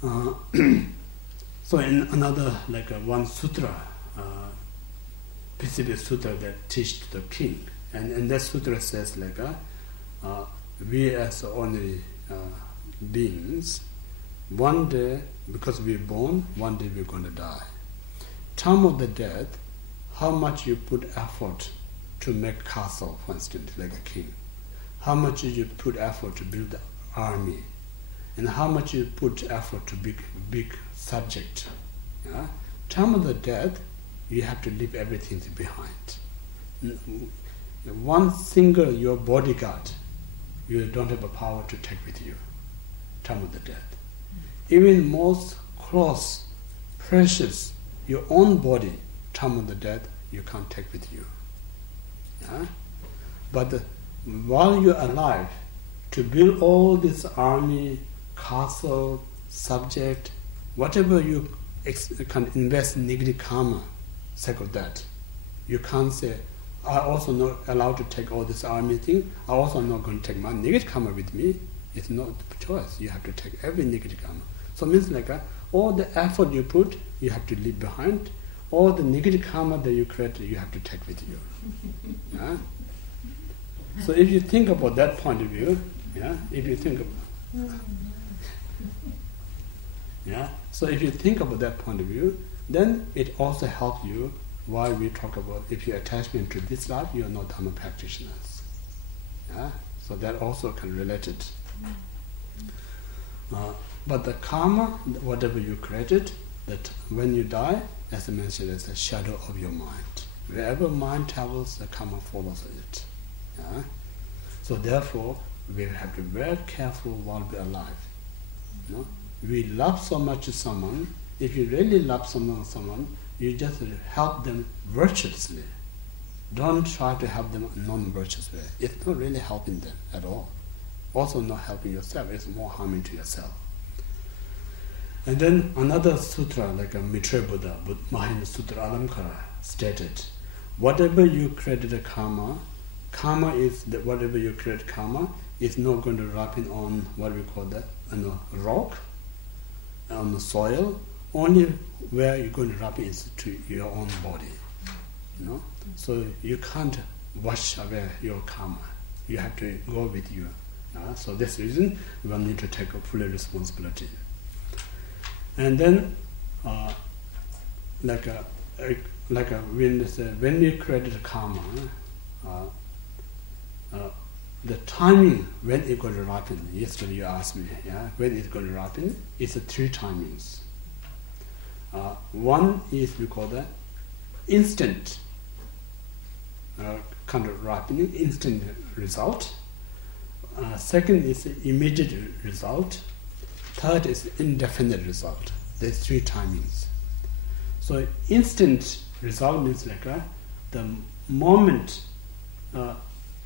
So in another, one sutra, Pisipi Sutra that teach to the king, and that sutra says we as ordinary beings, one day, because we're born, one day we're going to die. Time of the death, how much you put effort to make castle, for instance, like a king. How much you put effort to build the army, and how much you put effort to big subject. Yeah? Time of the death, you have to leave everything behind. One single your bodyguard, you don't have a power to take with you. Time of the death. Even most close, precious, your own body, time of the death, you can't take with you. Yeah? But while you're alive, to build all this army, castle, subject, whatever you can invest in negative karma, sake of that, you can't say, I also not allowed to take all this army thing, I also not going to take my negative karma with me. It's not a choice. You have to take every negative karma. So it means all the effort you put, you have to leave behind. All the negative karma that you create, you have to take with you. Yeah? So if you think about that point of view, so if you think about that point of view, then it also helps you why we talk about if your attachment to this life, you are not Dhamma practitioners. Yeah? So that also can relate it. But the karma, whatever you created, that when you die, as I mentioned, it's a shadow of your mind. Wherever mind travels, the karma follows it. Yeah? So therefore, we have to be very careful while we're alive. You know? We love so much someone. If you really love someone, you just help them virtuously. Don't try to help them non-virtuous way. It's not really helping them at all. Also not helping yourself. It's more harming to yourself. And then another sutra, like a Mitra Buddha, Mahayana Sutra Alamkara, stated, whatever you created karma is that whatever you create karma is not going to ripen on what we call that, rock, on the soil. Only where you're going to ripen is to your own body. You know? So you can't wash away your karma. You have to go with you. So this reason we need to take a full responsibility. And then, when you created karma, the timing when it's going to ripen. Yesterday you asked me, when it's going to ripen. It's 3 timings. One is we call that instant kind of ripening, instant result. Second is immediate result. Third is indefinite result. There's 3 timings. So instant result means the moment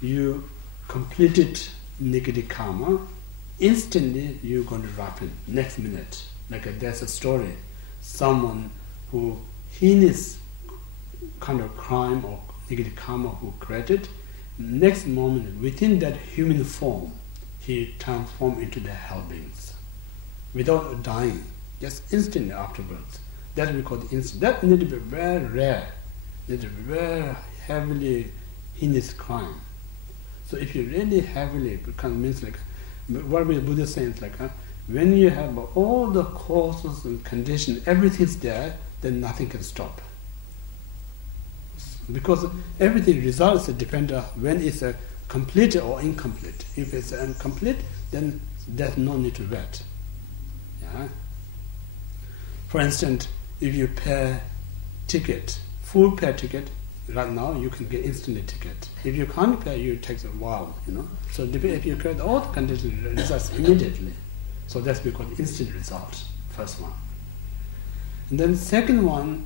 you completed negative karma, instantly you're going to ripen next minute. There's a story, someone who heinous kind of crime or negative karma who created, next moment within that human form, he transformed into the hell beings without dying, just instantly afterwards. That we call the instant. That need to be very rare, need to be very heavily heinous crime. So if you really heavily, because it means what the Buddha is saying is when you have all the causes and conditions, everything's there, then nothing can stop. Because everything results depend on when it's complete or incomplete. If it's incomplete, then there's no need to wait. Yeah? For instance, if you pay ticket, full pay ticket, right now you can get instantly ticket. If you can't pay, it takes a while, So if you create all the conditions, it results immediately. So that's because instant result, first one. And then second one,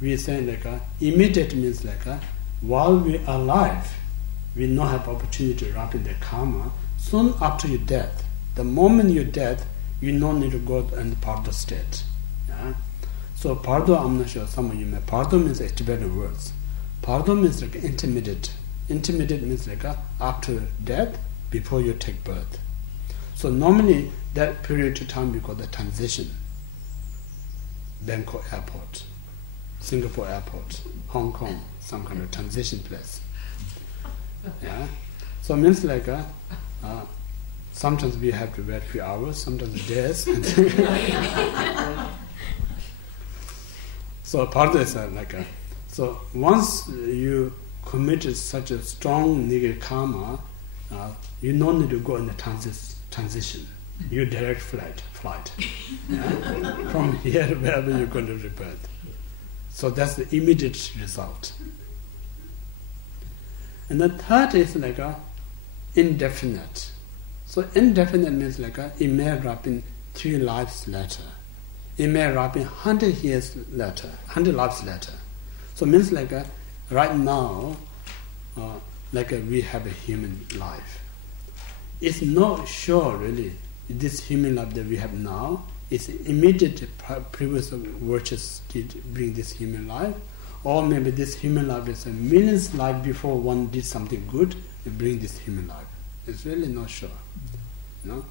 we are saying immediate means while we're alive, we not have opportunity to ripen the karma. Soon after your death, the moment you're dead, you don't need to go in the pardo state. Yeah? So pardo, I'm not sure some of you may. Pardo means Tibetan words. Pardo means intermediate. Intermediate means after death, before you take birth. So normally that period of time we call the transition. Bangkok airport, Singapore airport, Hong Kong, some kind of transition place. Yeah, so it means like sometimes we have to wait a few hours, sometimes days. So part is so once you committed such a strong negative karma, you don't need to go in the transition. You direct flight. Yeah? From here to wherever you're going to rebirth. So that's the immediate result. And the third is indefinite. So indefinite means it may happen 3 lives later. It may happen 100 years later, 100 lives later. So it means right now, we have a human life. It's not sure really this human life that we have now is immediate previous virtues did bring this human life, or maybe this human life is a millionth life before one did something good to bring this human life. It's really not sure. You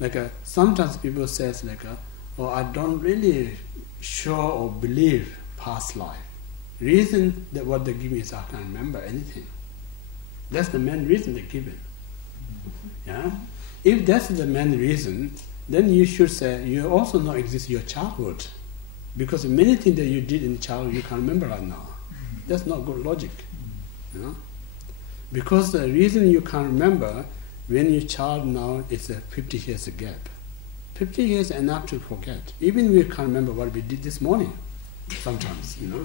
know? Sometimes people say I don't really sure or believe past life. Reason that what they give me is I can't remember anything. That's the main reason they give it. Yeah? If that's the main reason, then you should say you also not exist your childhood. Because many things that you did in childhood you can't remember right now. That's not good logic. You know? Because the reason you can't remember when you're child now is a 50 years gap. 50 years is enough to forget. Even we can't remember what we did this morning. Sometimes, you know.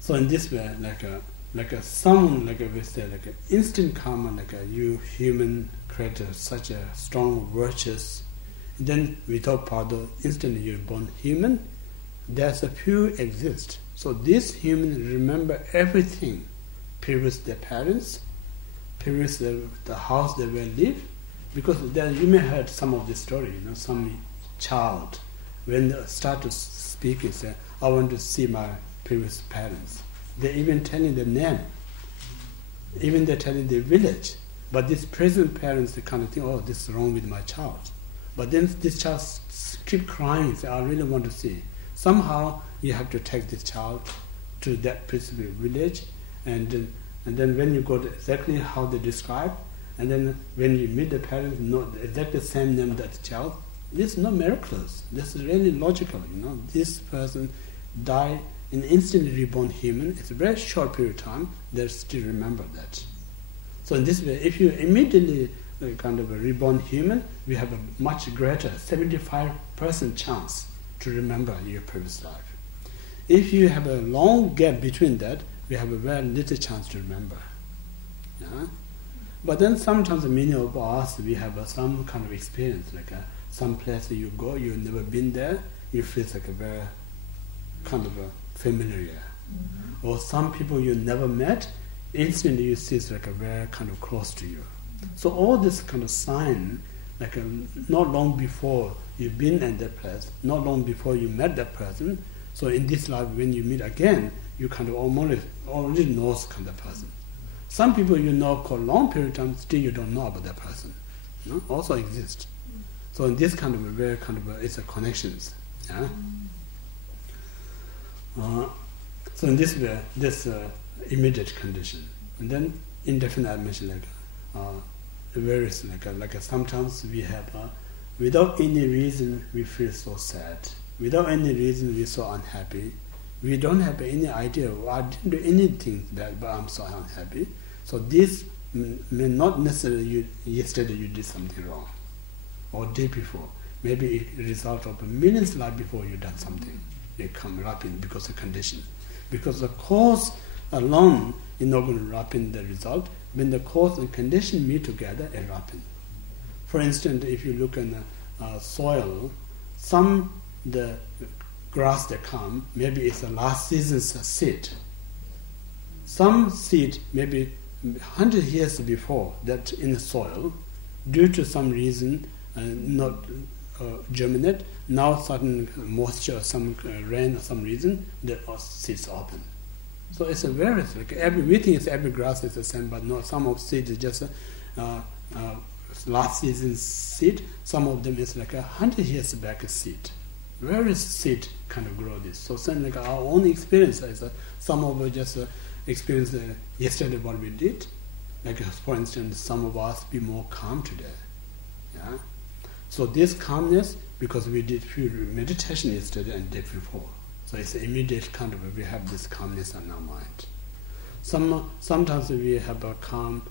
So in this way, we say, instant karma, you human created such a strong virtues. Then without pardon, instantly you're born human. There's a few exist. So this human remember everything, previous their parents, previous the house they will live, because there you may heard some of this story. You know, some child when they start to speak, and say, "I want to see my previous parents." They even telling the name, even they're telling the village. But these present parents, they kind of think, "Oh, this is wrong with my child." But then this child keep crying, say, "I really want to see." Somehow you have to take this child to that specific village, and then when you go to exactly how they describe, and then when you meet the parents, know exactly the same name that the child. This is not miracles. This is really logical. You know, this person died in instantly reborn human. It's a very short period of time. They still remember that. So in this way, if you immediately kind of a reborn human, we have a much greater 75% chance to remember your previous life. If you have a long gap between that, we have a very little chance to remember. Yeah? But then sometimes many of us, we have some kind of experience, some place you go, you've never been there, you feel like a very kind of a familiar. Mm-hmm. Or some people you never met, instantly you see it's a very kind of close to you. So all this kind of sign, not long before you've been at that place, not long before you met that person, so in this life when you meet again, you kind of already know kind of person. Some people you know for a long period of time, still you don't know about that person. You know, also exist. So in this kind of a very kind of it's a connections. Yeah. So in this way, this immediate condition, and then indefinite I mentioned various sometimes we have without any reason we feel so sad. Without any reason we're so unhappy. We don't have any idea. I didn't do anything bad, but I'm so unhappy. So this may not necessarily yesterday you did something wrong, or day before. Maybe a result of a millionth life before you done something. They come rapid because of condition. Because the cause alone is not going to rapid the result. When the cause and condition meet together, it rapid. For instance, if you look in the soil, the grass that come, maybe it's the last season's seed. Some seed, maybe 100 years before, that in the soil, due to some reason, not germinate. Now sudden moisture, some rain or some reason, the seeds open. So it's a very, like we think every grass is the same, but no, some of seeds is just last season's seed, some of them is like 100 years back seed. Where is seed kind of grow this? So then like our own experience is some of us just experienced yesterday what we did. Like for instance, some of us be more calm today. Yeah. So this calmness, because we did few meditation yesterday and day before. So it's immediate kind of, we have this calmness in our mind. Sometimes we have a calm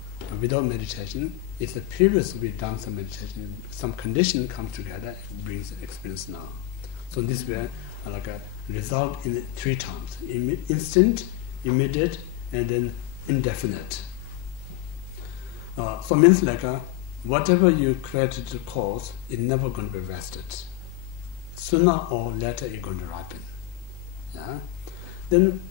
without meditation. It's the previous we've done some meditation, some condition comes together, it brings experience now. So this way, like a result in 3 times: instant, immediate, and then indefinite. So means like whatever you created the cause, it's never going to be wasted. Sooner or later, it's going to ripen. Yeah. Then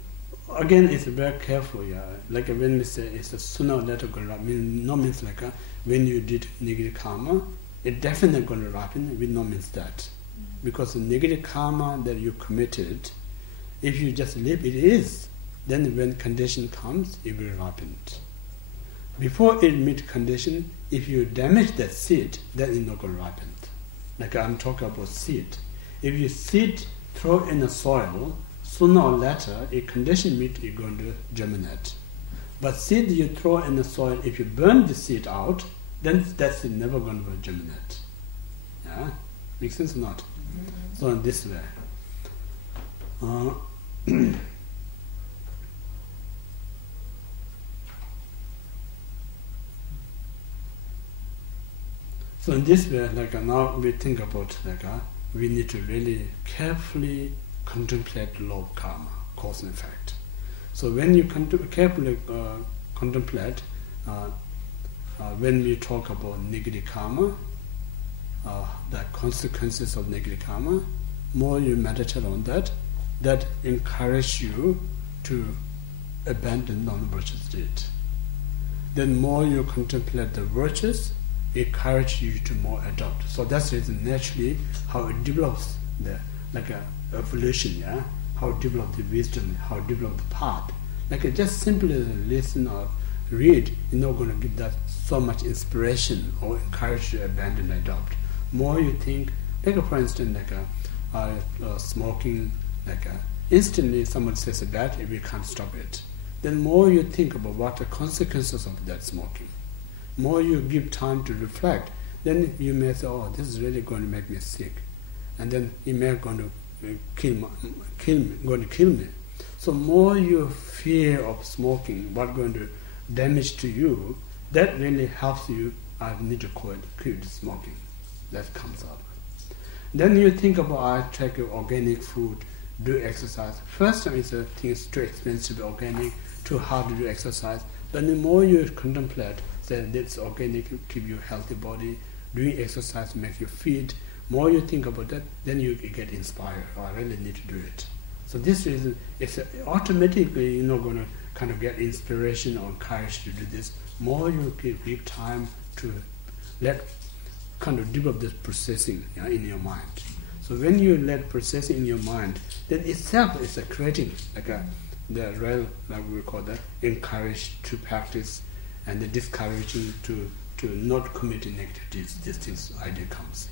again, it's very careful. Yeah. Like when we say it's a sooner or later going to ripen, no means like when you did negative karma, it definitely going to ripen. We no means that, because the negative karma that you committed, if you just live it is, then when condition comes, it will ripen. Before it meet condition, if you damage that seed, then it's not going to ripen. Like I'm talking about seed. If you seed throw in the soil, sooner or later, a condition meet is going to germinate. But seed you throw in the soil, if you burn the seed out, then that's never going to germinate. Yeah, makes sense or not? Mm-hmm. So in this way. So in this way, like now we think about like we need to really carefully contemplate law of karma, cause and effect. So when you carefully contemplate, when we talk about negative karma, the consequences of negative karma, more you meditate on that, that encourage you to abandon non-virtuous deed. Then more you contemplate the virtues, encourage you to more adopt. So that's the reason naturally how it develops the like a evolution, yeah? How it develop the wisdom, how it develop the path. Like just simply listen or read, you're not going to give that so much inspiration or encourage you to abandon and adopt. More you think, like for instance, like smoking, like instantly someone says that if we can't stop it. Then more you think about what the consequences of that smoking. More you give time to reflect, then you may say, oh, this is really going to make me sick. And then it may going to kill me. So more you fear of smoking, what's going to damage to you, that really helps you, I need to quit smoking. That comes up. Then you think about, I take organic food, do exercise. First time things too expensive, organic, too hard to do exercise. But the more you contemplate, that it's organic, keep you healthy body, doing exercise make you fit. More you think about that, then you get inspired. Oh, I really need to do it. So this reason, it's automatically you're not going to kind of get inspiration or courage to do this. More you give time to let kind of develop this processing in your mind. So when you let processing in your mind, then itself is a creating like the real, like we call that, encourage to practice, and the discouraging to not committing negative deeds. These things idea comes.